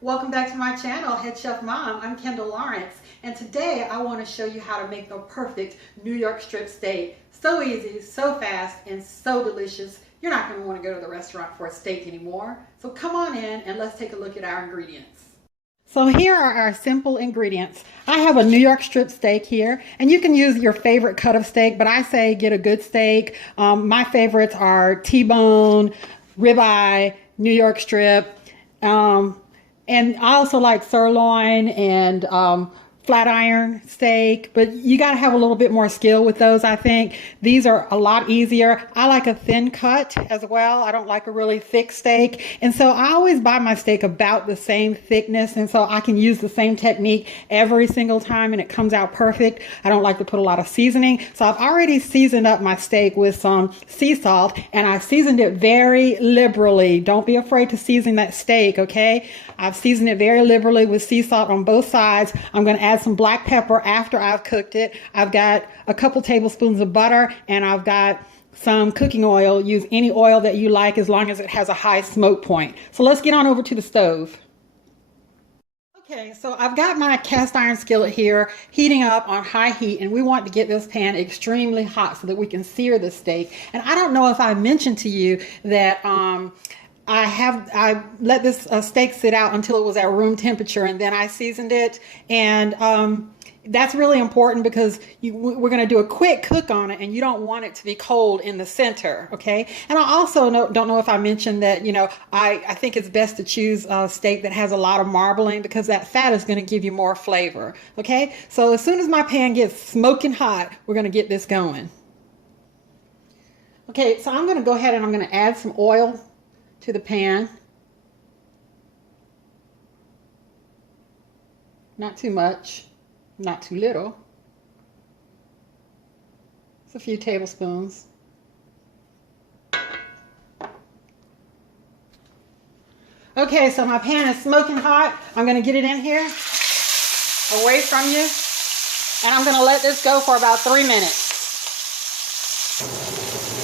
Welcome back to my channel, Head Chef Mom. I'm Kendall Lawrence, and today I want to show you how to make the perfect New York strip steak. So easy, so fast, and so delicious. You're not going to want to go to the restaurant for a steak anymore. So come on in and let's take a look at our ingredients. So here are our simple ingredients. I have a New York strip steak here, and you can use your favorite cut of steak, but I say get a good steak. My favorites are T-bone, ribeye, New York strip, and I also like sirloin and flat iron steak, but you got to have a little bit more skill with those, I think. These are a lot easier. I like a thin cut as well. I don't like a really thick steak. And so I always buy my steak about the same thickness, and so I can use the same technique every single time and it comes out perfect. I don't like to put a lot of seasoning. So I've already seasoned up my steak with some sea salt, and I seasoned it very liberally. Don't be afraid to season that steak, okay? I've seasoned it very liberally with sea salt on both sides. I'm going to add some black pepper after I've cooked it. I've got a couple tablespoons of butter, and I've got some cooking oil. Use any oil that you like as long as it has a high smoke point. So let's get on over to the stove. Okay, so I've got my cast iron skillet here heating up on high heat, and we want to get this pan extremely hot so that we can sear the steak. And I don't know if I mentioned to you that I let this steak sit out until it was at room temperature, and then I seasoned it. And that's really important because we're going to do a quick cook on it, and you don't want it to be cold in the center, okay? And I also don't know if I mentioned that, I think it's best to choose a steak that has a lot of marbling because that fat is going to give you more flavor, okay? So as soon as my pan gets smoking hot, we're going to get this going. Okay, so I'm going to go ahead and I'm going to add some oil to the pan. Not too much, not too little. It's a few tablespoons. Okay, so my pan is smoking hot. I'm going to get it in here, away from you, and I'm going to let this go for about 3 minutes.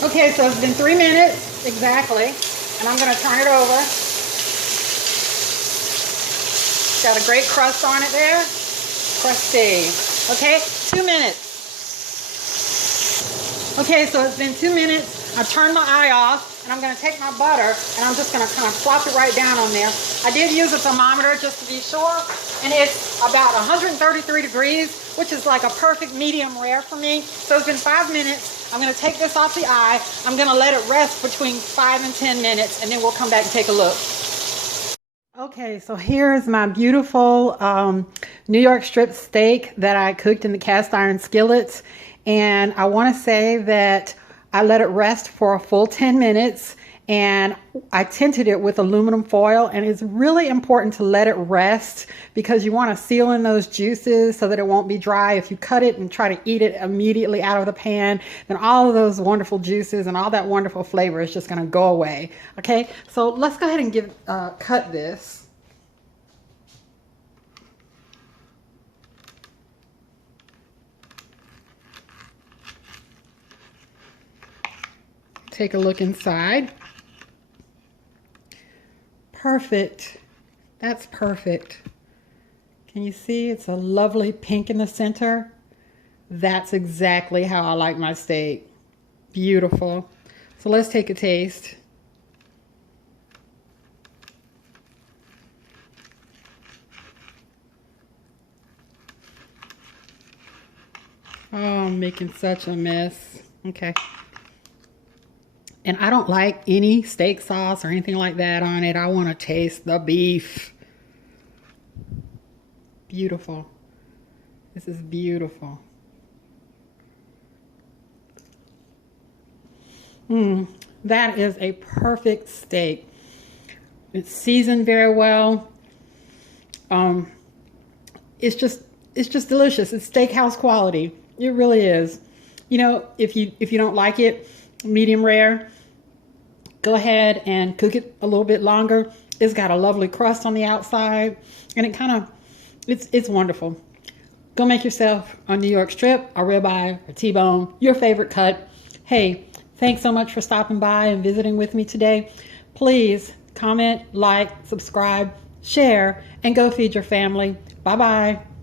Okay, so it's been 3 minutes exactly. And I'm going to turn it over. Got a great crust on it there. Crusty. Okay, 2 minutes. Okay, so it's been 2 minutes. I turned my eye off, and I'm going to take my butter, and I'm just going to kind of plop it right down on there. I did use a thermometer just to be sure, and it's about 133 degrees, which is like a perfect medium rare for me. So it's been 5 minutes. I'm going to take this off the eye. I'm going to let it rest between 5 and 10 minutes, and then we'll come back and take a look. Okay, so here's my beautiful New York strip steak that I cooked in the cast iron skillets. And I want to say that I let it rest for a full 10 minutes. And I tinted it with aluminum foil, and it's really important to let it rest because you want to seal in those juices so that it won't be dry. If you cut it and try to eat it immediately out of the pan, then all of those wonderful juices and all that wonderful flavor is just going to go away. Okay, so let's go ahead and cut this. Take a look inside. Perfect. That's perfect. Can you see it's a lovely pink in the center? That's exactly how I like my steak. Beautiful. So let's take a taste. Oh, I'm making such a mess. Okay. And I don't like any steak sauce or anything like that on it. I want to taste the beef. Beautiful. This is beautiful. That is a perfect steak. It's seasoned very well. It's just delicious. It's steakhouse quality. It really is. If you don't like it medium rare, go ahead and cook it a little bit longer. It's got a lovely crust on the outside, and it's wonderful. Go make yourself a New York strip, a ribeye, a T-bone, your favorite cut. Hey, thanks so much for stopping by and visiting with me today. Please comment, like, subscribe, share, and go feed your family. Bye-bye.